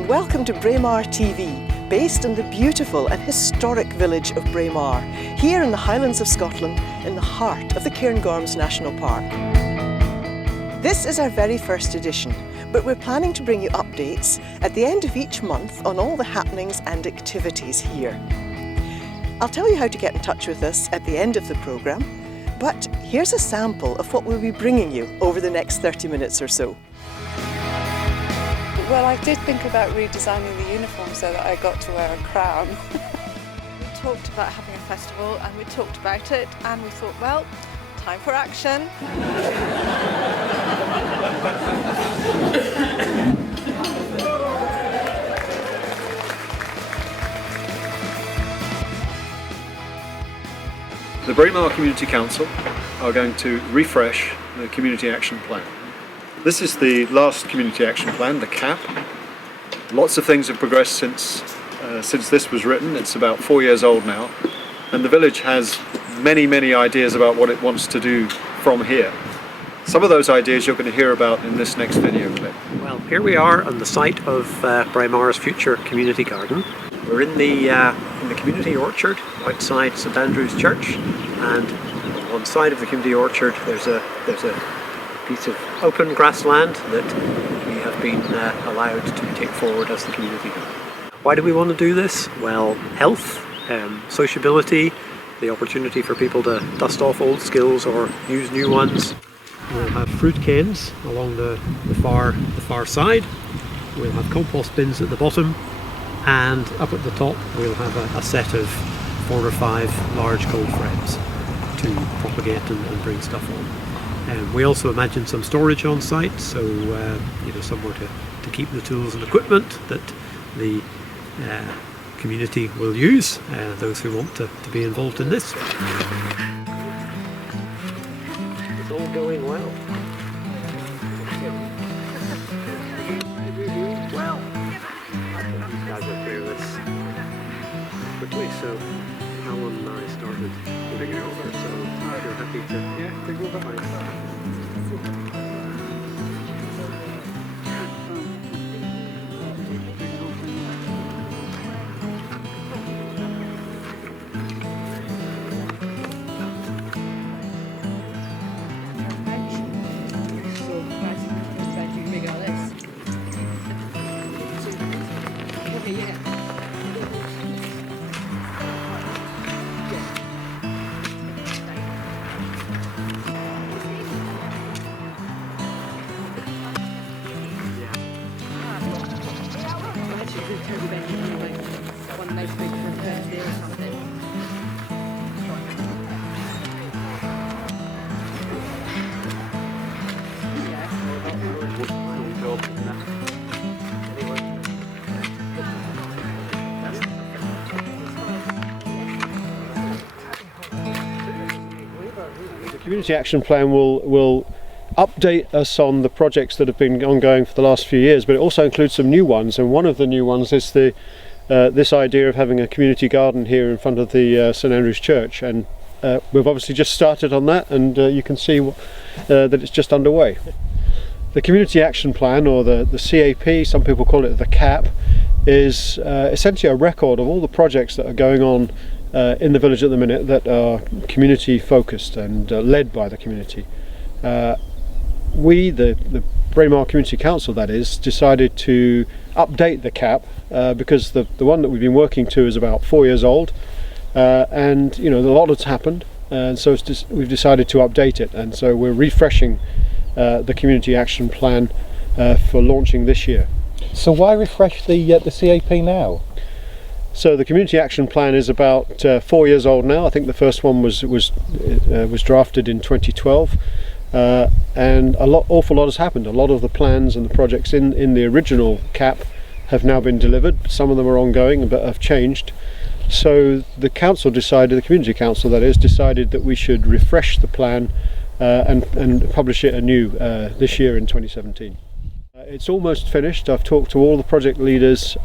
and welcome to Braemar TV, based in the beautiful and historic village of Braemar, here in the Highlands of Scotland, in the heart of the Cairngorms National Park. This is our very first edition, but we're planning to bring you updates at the end of each month on all the happenings and activities here. I'll tell you how to get in touch with us at the end of the programme, but here's a sample of what we'll be bringing you over the next 30 minutes or so. Well, I did think about redesigning the uniform so that I got to wear a crown. We talked about having a festival and we talked about it and we thought, well, time for action. The Braemar Community Council are going to refresh the Community Action Plan. This is the last Community Action Plan, the CAP. Lots of things have progressed since this was written. It's about 4 years old now, and the village has many ideas about what it wants to do from here. Some of those ideas you're going to hear about in this next video clip. Well, here we are on the site of Braemar's future community garden. We're in the community orchard outside St Andrew's Church, and on one side of the community orchard there's a piece of open grassland that we have been allowed to take forward as the community garden. Why do we want to do this? Well, health, sociability, the opportunity for people to dust off old skills or use new ones. We'll have fruit canes along the far side. We'll have compost bins at the bottom, and up at the top we'll have a set of 4 or 5 large cold frames to propagate and bring stuff on. We also imagine some storage on site, so somewhere to keep the tools and equipment that the community will use, those who want to be involved in this. It's all going well. Well, I think these guys are through this quickly, so Alan and I started moving it over, so we're happy to take over. The Community Action Plan will update us on the projects that have been ongoing for the last few years, but it also includes some new ones, and one of the new ones is this idea of having a community garden here in front of the St Andrew's Church, and we've obviously just started on that, and you can see that it's just underway. The Community Action Plan, or the CAP, some people call it the CAP, is essentially a record of all the projects that are going on in the village at the minute that are community focused and led by the community. We, the Braemar Community Council that is, decided to update the CAP because the one that we've been working to is about 4 years old, and a lot has happened, and so we've decided to update it, and so we're refreshing the Community Action Plan for launching this year. So why refresh the CAP now? So the Community Action Plan is about 4 years old now. I think the first one was drafted in 2012, and awful lot has happened. A lot of the plans and the projects in the original CAP have now been delivered. Some of them are ongoing but have changed. So the council decided, the Community Council that is, decided that we should refresh the plan and publish it anew this year in 2017. It's almost finished. I've talked to all the project leaders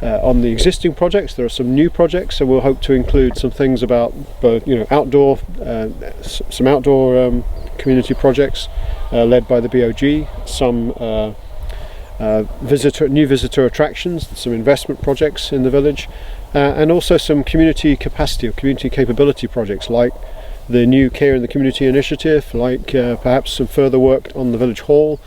on the existing projects. There are some new projects, so we'll hope to include some things about both, outdoor, some outdoor community projects led by the BOG, some new visitor attractions, some investment projects in the village, and also some community capacity or community capability projects like the new Care in the Community initiative, like perhaps some further work on the village hall,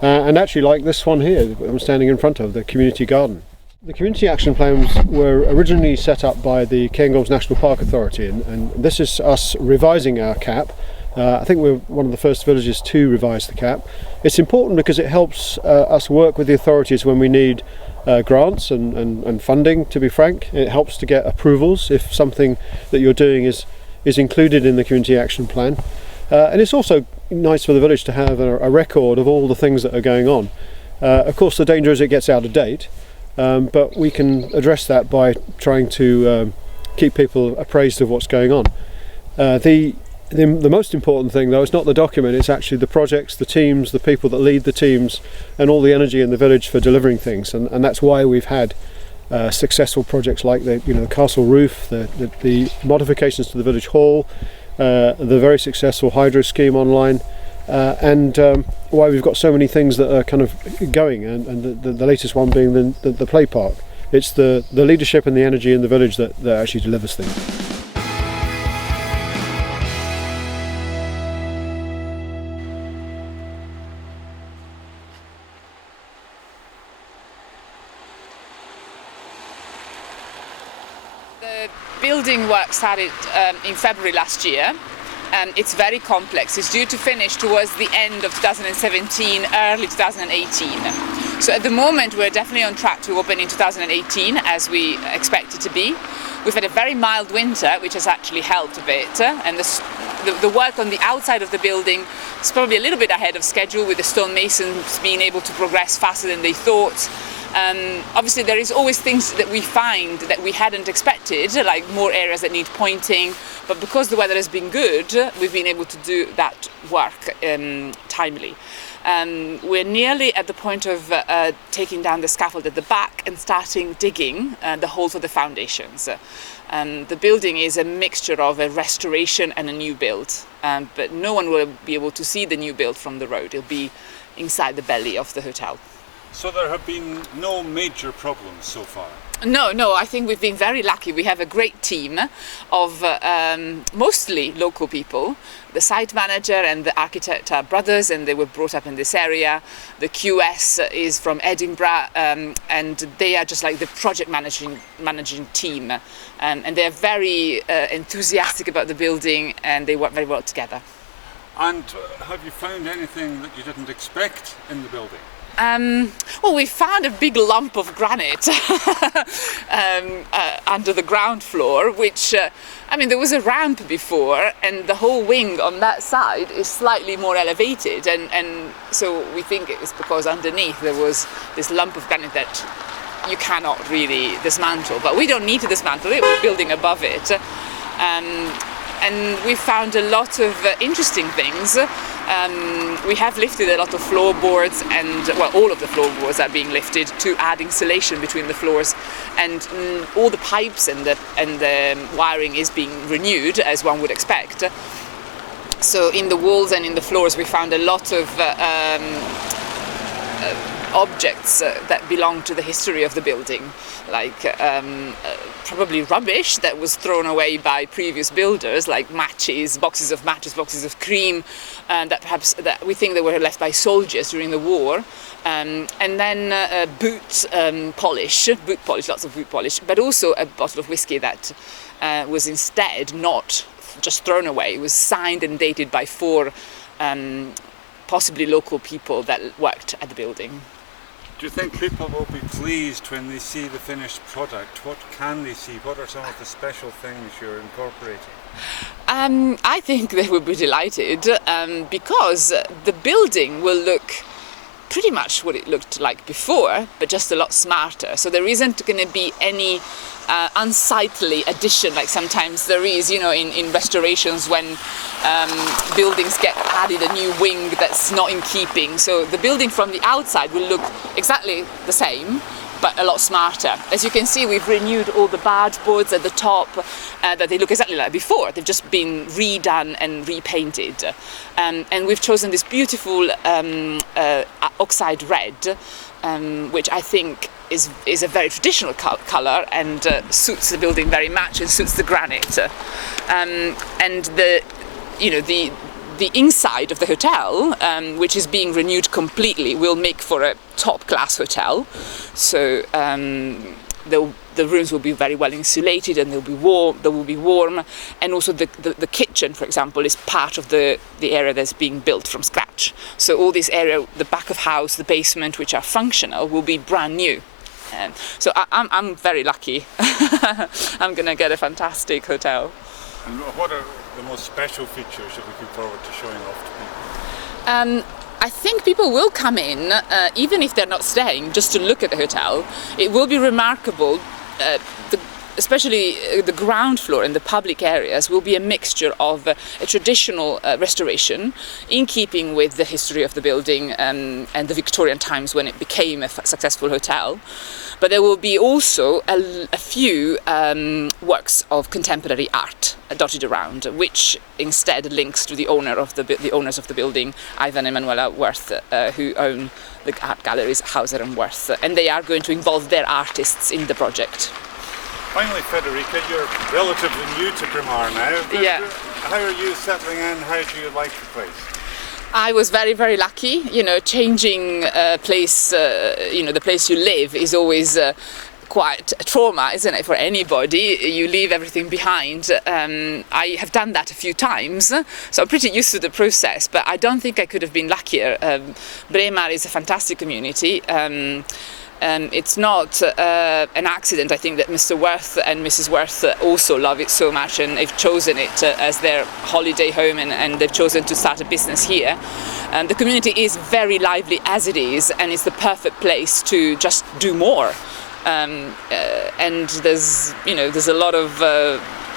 and actually like this one here that I'm standing in front of, the community garden. The community action plans were originally set up by the Cairngorms National Park Authority, and this is us revising our CAP. I think we're one of the first villages to revise the CAP. It's important because it helps us work with the authorities when we need grants and funding, to be frank. It helps to get approvals if something that you're doing is included in the community action plan. And it's also nice for the village to have a record of all the things that are going on. Of course, the danger is it gets out of date, but we can address that by trying to keep people appraised of what's going on. The most important thing, though, is not the document, it's actually the projects, the teams, the people that lead the teams, and all the energy in the village for delivering things. And that's why we've had successful projects like the castle roof, the modifications to the village hall, the very successful hydro scheme online, and why we've got so many things that are kind of going, and the latest one being the play park. It's the leadership and the energy in the village that actually delivers things. The building work started in February last year. It's very complex. It's due to finish towards the end of 2017, early 2018. So at the moment we're definitely on track to open in 2018 as we expect it to be. We've had a very mild winter, which has actually helped a bit, and the work on the outside of the building is probably a little bit ahead of schedule, with the stonemasons being able to progress faster than they thought. Obviously there is always things that we find that we hadn't expected, like more areas that need pointing, but because the weather has been good, we've been able to do that work timely. We're nearly at the point of taking down the scaffold at the back and starting digging the hole for the foundations. The building is a mixture of a restoration and a new build, but no one will be able to see the new build from the road. It'll be inside the belly of the hotel. So there have been no major problems so far? No, I think we've been very lucky. We have a great team of mostly local people. The site manager and the architect are brothers, and they were brought up in this area. The QS is from Edinburgh, and they are just like the project managing team. And they're very enthusiastic about the building, and they work very well together. And have you found anything that you didn't expect in the building? Well, we found a big lump of granite under the ground floor, which, I mean, there was a ramp before, and the whole wing on that side is slightly more elevated, and so we think it was because underneath there was this lump of granite that you cannot really dismantle, but we don't need to dismantle it, we're building above it. And we found a lot of interesting things. We have lifted a lot of floorboards, and well, all of the floorboards are being lifted to add insulation between the floors, and all the pipes and the wiring is being renewed, as one would expect. So in the walls and in the floors we found a lot of objects that belong to the history of the building, like probably rubbish that was thrown away by previous builders, like matches, boxes of cream, that perhaps we think they were left by soldiers during the war, and then boot polish, lots of boot polish, but also a bottle of whiskey that was instead not just thrown away. It was signed and dated by 4 possibly local people that worked at the building. Do you think people will be pleased when they see the finished product? What can they see? What are some of the special things you're incorporating? I think they will be delighted because the building will look pretty much what it looked like before, but just a lot smarter. So there isn't going to be any unsightly addition like sometimes there is, you know, in restorations when buildings get added a new wing that's not in keeping. So the building from the outside will look exactly the same, but a lot smarter. As you can see, we've renewed all the barge boards at the top that they look exactly like before. They've just been redone and repainted. And we've chosen this beautiful oxide red, which I think is a very traditional colour and suits the building very much and suits the granite. And the inside of the hotel, which is being renewed completely, will make for a top-class hotel. So the rooms will be very well insulated and they'll be warm. And also the kitchen, for example, is part of the area that's being built from scratch. So all this area, the back of house, the basement, which are functional, will be brand new. So I'm very lucky. I'm going to get a fantastic hotel. And what are the most special features you're looking forward to showing off to people? I think people will come in, even if they're not staying, just to look at the hotel. It will be remarkable, especially the ground floor and the public areas will be a mixture of a traditional restoration in keeping with the history of the building and the Victorian times when it became a successful hotel. But there will be also a few works of contemporary art dotted around, which instead links to the owners of the building, Ivan and Manuela Worth, who own the art galleries Hauser and Worth, and they are going to involve their artists in the project. Finally, Federica, you're relatively new to Braemar now. Yeah. How are you settling in? How do you like the place? I was very, very lucky. Changing place, the place you live is always quite a trauma, isn't it, for anybody? You leave everything behind. I have done that a few times, so I'm pretty used to the process, but I don't think I could have been luckier. Braemar is a fantastic community. It's not an accident, I think, that Mr. Worth and Mrs. Worth also love it so much and they've chosen it as their holiday home and they've chosen to start a business here. The community is very lively as it is and it's the perfect place to just do more. And there's a lot of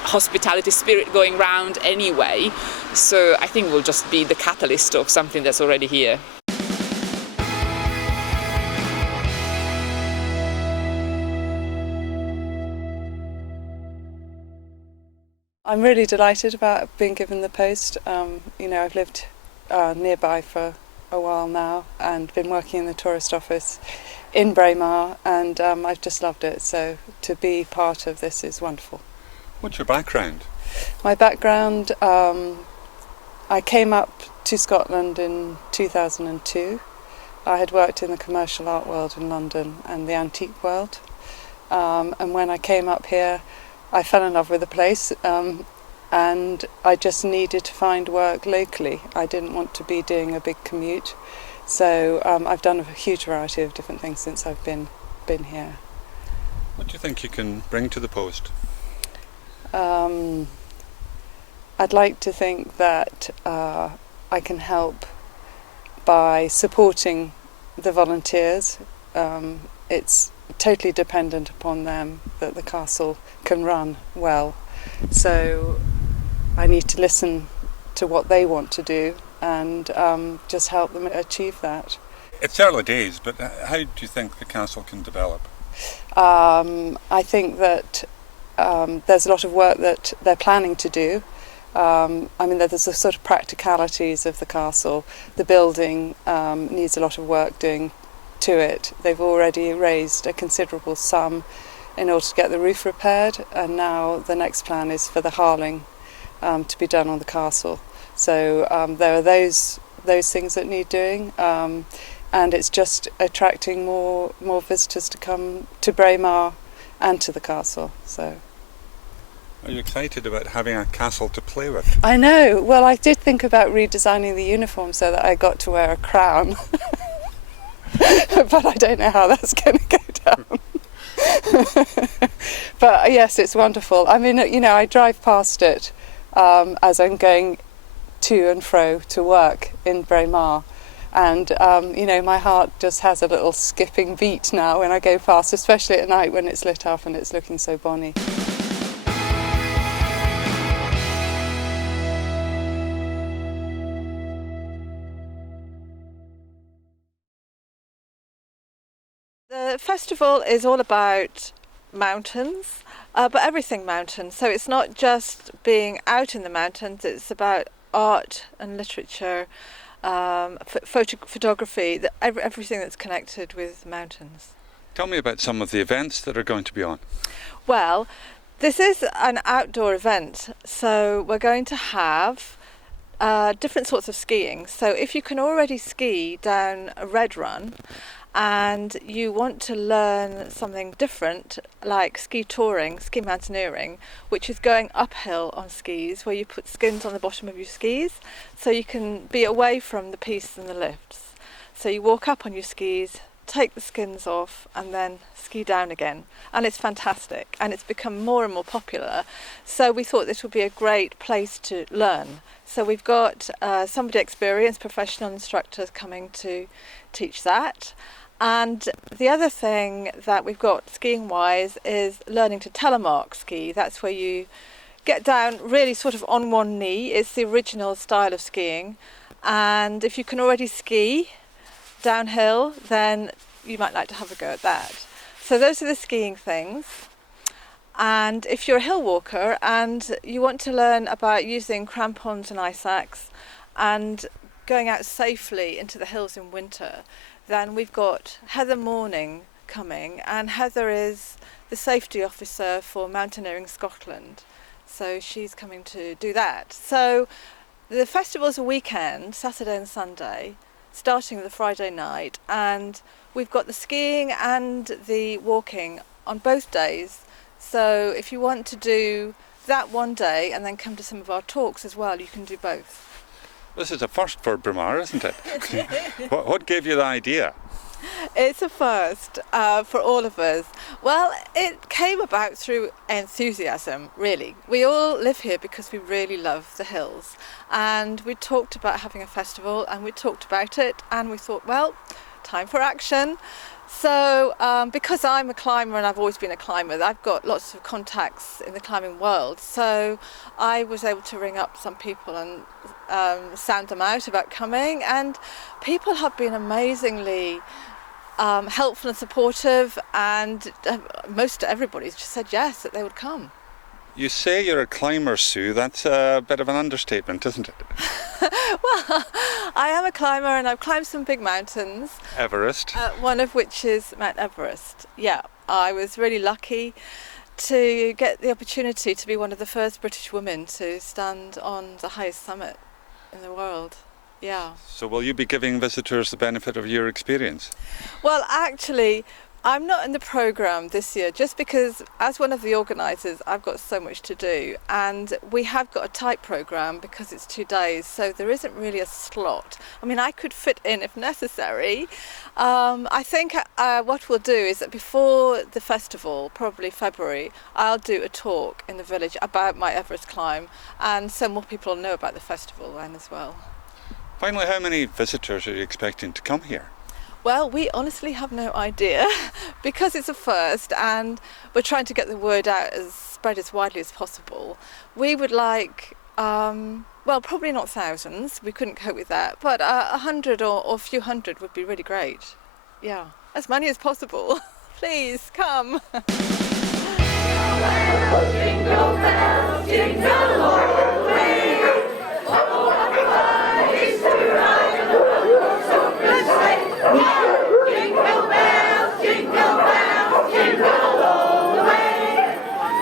hospitality spirit going round anyway, so I think we'll just be the catalyst of something that's already here. I'm really delighted about being given the post. I've lived nearby for a while now and been working in the tourist office in Braemar, and I've just loved it. So to be part of this is wonderful. What's your background? My background, I came up to Scotland in 2002. I had worked in the commercial art world in London and the antique world. And when I came up here, I fell in love with the place and I just needed to find work locally. I didn't want to be doing a big commute. So I've done a huge variety of different things since I've been here. What do you think you can bring to the post? I'd like to think that I can help by supporting the volunteers. It's totally dependent upon them that the castle can run well. So I need to listen to what they want to do and just help them achieve that. It's early days, but how do you think the castle can develop? I think that there's a lot of work that they're planning to do. There's the sort of practicalities of the castle. The building needs a lot of work doing to it. They've already raised a considerable sum in order to get the roof repaired, and now the next plan is for the harling to be done on the castle. So there are those things that need doing, and it's just attracting more visitors to come to Braemar and to the castle. So. Are you excited about having a castle to play with? I know. Well, I did think about redesigning the uniform so that I got to wear a crown. But I don't know how that's going to go down. But yes, it's wonderful. I mean, I drive past it as I'm going to and fro to work in Braemar. And, my heart just has a little skipping beat now when I go past, especially at night when it's lit up and it's looking so bonny. the festival is all about mountains, but everything mountains. So it's not just being out in the mountains, it's about art and literature, photography, everything that's connected with mountains. Tell me about some of the events that are going to be on. Well, this is an outdoor event, so we're going to have different sorts of skiing. So if you can already ski down a red run and you want to learn something different, like ski touring, ski mountaineering, which is going uphill on skis, where you put skins on the bottom of your skis so you can be away from the pistes and the lifts. So you walk up on your skis, take the skins off and then ski down again, and it's fantastic, and it's become more and more popular, so we thought this would be a great place to learn. So we've got somebody experienced, professional instructors coming to teach that. And the other thing that we've got skiing wise is learning to telemark ski. That's where you get down really sort of on one knee. It's the original style of skiing, and if you can already ski downhill, then you might like to have a go at that. So those are the skiing things. And if you're a hill walker and you want to learn about using crampons and ice axe and going out safely into the hills in winter, then we've got Heather Morning coming, and Heather is the safety officer for Mountaineering Scotland, so she's coming to do that. So the festival's a weekend, Saturday and Sunday, starting the Friday night, and we've got the skiing and the walking on both days. So if you want to do that one day and then come to some of our talks as well, you can do both. This is a first for Braemar, isn't it? What gave you the idea? It's a first for all of us. Well, it came about through enthusiasm, really. We all live here because we really love the hills, and we talked about having a festival, and we talked about it, and we thought, well, time for action. So because I'm a climber and I've always been a climber, I've got lots of contacts in the climbing world, so I was able to ring up some people and sound them out about coming, and people have been amazingly helpful and supportive, and most everybody's just said yes, that they would come. You say you're a climber, Sue. That's a bit of an understatement, isn't it? Well, I am a climber and I've climbed some big mountains. Everest. One of which is Mount Everest. Yeah, I was really lucky to get the opportunity to be one of the first British women to stand on the highest summit in the world. Yeah. So will you be giving visitors the benefit of your experience? Well, actually, I'm not in the programme this year just because as one of the organisers I've got so much to do, and we have got a tight programme because it's 2 days, so there isn't really a slot. I mean, I could fit in if necessary. I think what we'll do is that before the festival, probably February, I'll do a talk in the village about my Everest climb, and so more people will know about the festival then as well. Finally, how many visitors are you expecting to come here? Well, we honestly have no idea because it's a first and we're trying to get the word out, spread as widely as possible. We would like, well, probably not thousands, we couldn't cope with that, but 100 or a few hundred would be really great. Yeah, as many as possible. Please, come. Jingle bells, jingle all the way. Oh, what fun it is to ride in a one-horse sleigh. Jingle bells, jingle all the way.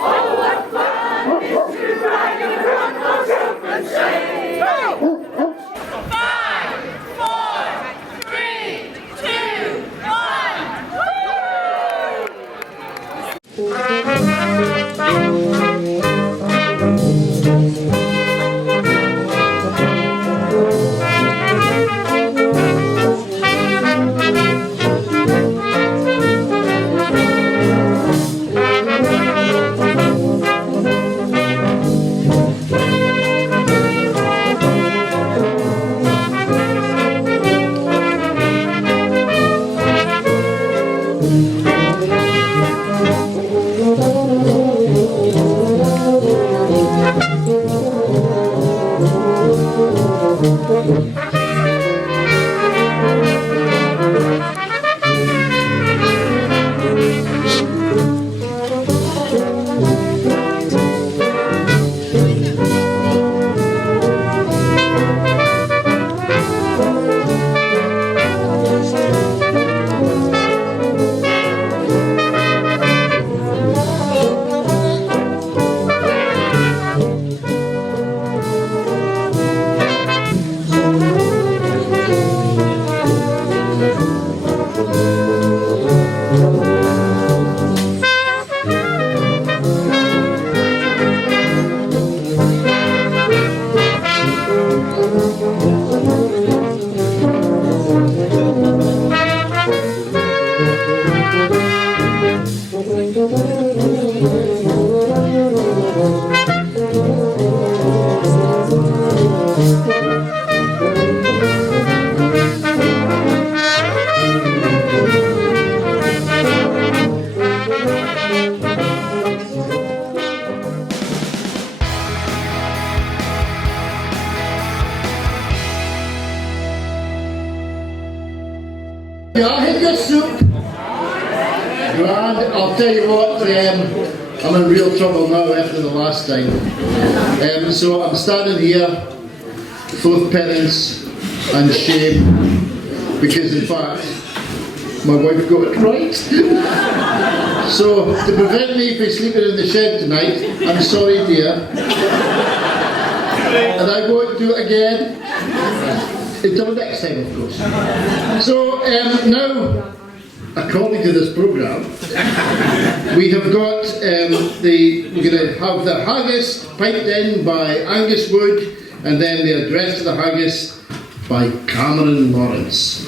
Oh, what fun it is to ride in a one-horse open sleigh. 5, 4, 3, 2, 1. Haggis soup. Grand. I'll tell you what, I'm in real trouble now after the last time. So I'm standing here full of penance and shame because in fact my wife got it right. So to prevent me from sleeping in the shed tonight, I'm sorry dear. And I won't do it again. Until next time, of course. So now, according to this programme, we have got we're going to have the haggis piped in by Angus Wood, and then the address to the haggis by Cameron Lawrence.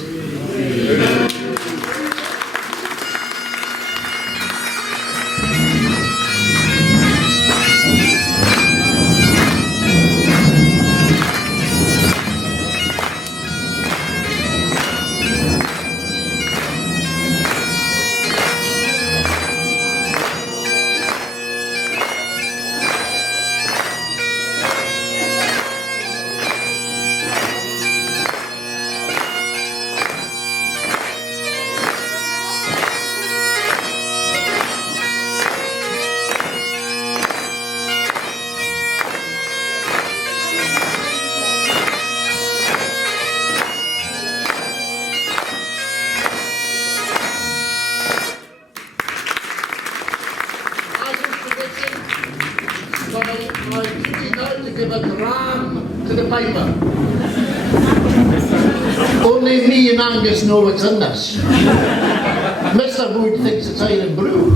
Only me and Angus know what's in this. Mr. Wood thinks it's Iron Brew.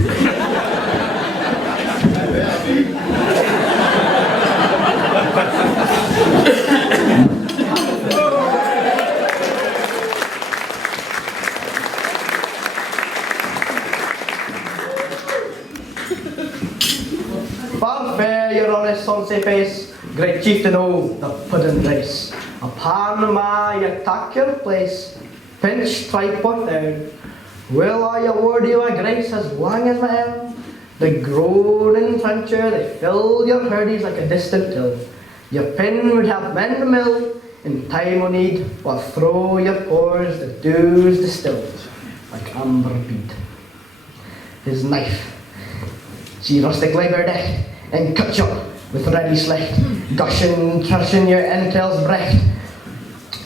Fanfare, your honest sonsy face, great chieftain o' the puddin' race. Upon my attack your place, pinch, tripod down. Will I award you a grace as long as my own? The groaning trencher, they fill your hurdies like a distant hill. Your pin would help mend the mill, in time o' need, while through your pores the dews distilled, like amber bead. His knife, she rustic labour decht, and cut you with ready slecht, gushing, trashing your entrails brecht,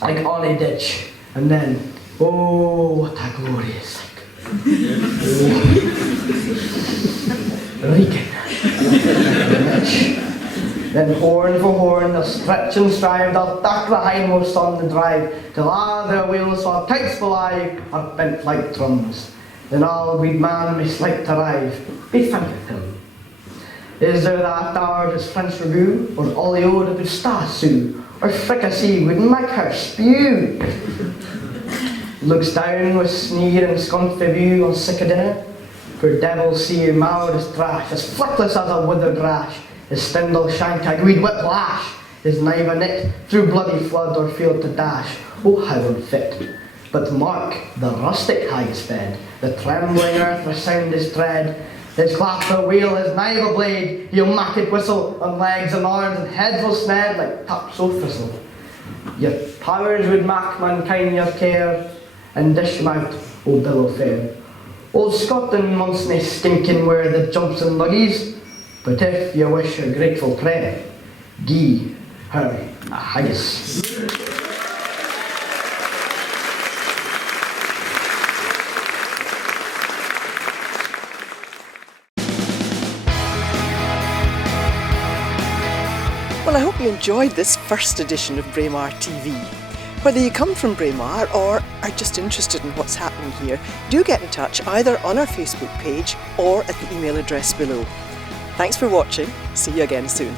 like on a ditch, and then, oh, what a glorious sight. Reeking. Then horn for horn, they'll stretch and strive, they'll duck the hindmost on the drive, till all their wheels for tights belie are bent like drums. Then all great man may slight to arrive, be thanketh him. Is there that hour as French ragout, or olio de pistache, or fricassee would make her spew? Looks down with sneer and sconfy view on sick of dinner, for devil see your mouth as trash, as flickless as a withered rash, his spindle shank a greed whiplash, his knife a knit through bloody flood or field to dash. Oh, how unfit! But mark the rustic haggis bed, the trembling earth resound his tread. His clasp a wheel, his knife a blade, he'll mack it whistle on legs and arms, and heads will sned like taps o' thistle. Your powers would mack mankind your care, and dish them out, o billow fair. Old Scotland wants nae stinking where the jumps and luggies, but if you wish a grateful prayer, gie her a haggis. Well, I hope you enjoyed this first edition of Braemar TV. Whether you come from Braemar or are just interested in what's happening here, do get in touch either on our Facebook page or at the email address below. Thanks for watching. See you again soon.